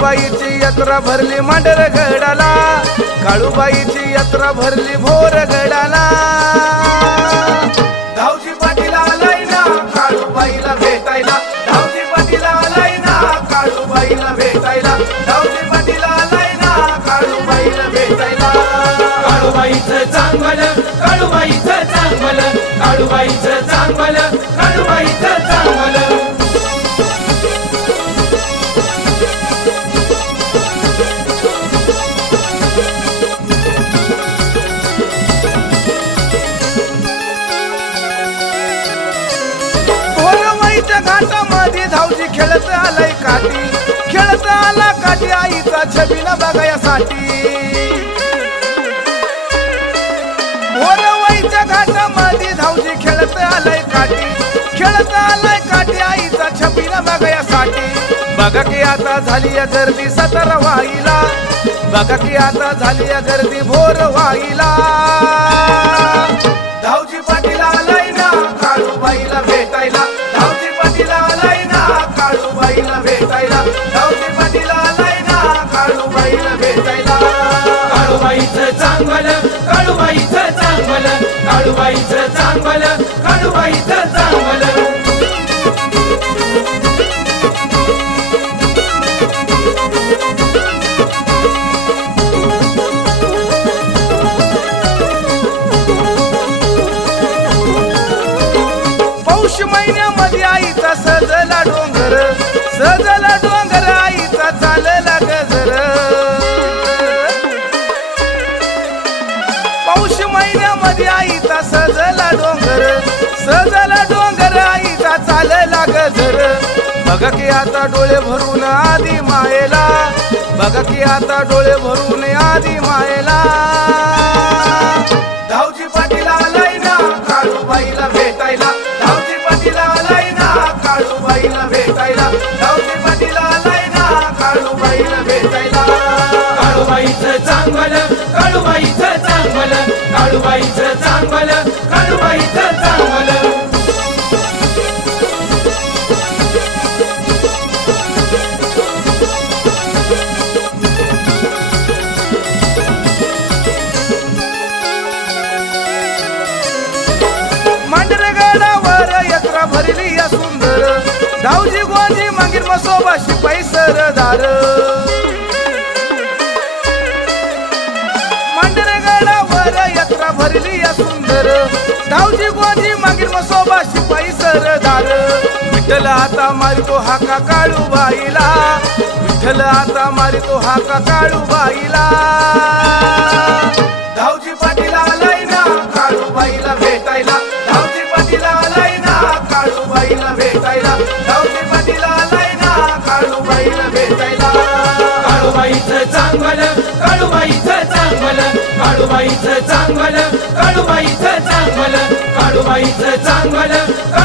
काळूबाईची यात्रा भरली मांडर गडाला काळूबाईची यात्रा भरली भोर त्या घाट माझी धावजी खेळत आलाय काठी. खेळत आला काठी आईचा छबीला बघायासाठी भोरवाईच्या माझी धावजी खेळत आलाय काठी. खेळत आलाय काठी आईचा छबीला बघायासाठी बघा की आता झाली या गर्दी सतर वाईला बघा की आता झाली या गर्दी भोर वाईला काळूबाईला भेटायला. काळूबाईचं काळूबाईचं काळूबाईचं काळूबाईचं पौष महिन्यामध्ये आई सजला डोंगर सजला डोंगर आईचा चालला गजर. बघ की आता डोळे भरून आधी मायेला. बघ की आता डोळे भरून आधी मायेला. ग यात्रा भरली या सुंदर. धावजी गोजी मागील मसोबा शिपाई सरदार. विठ्ठल आता मारितो हाका काळू बाईला. विठ्ठल आता मारितो हाका काळू बाईला. धावजी पाटील आलाय ना काळू बाईला भेटायला. धावजी पाटील आलाय ना काळू बाईला भेटायला. काढूबाईचं चांगलं काढूबाईचं चांगलं काढूबाईचं चांगलं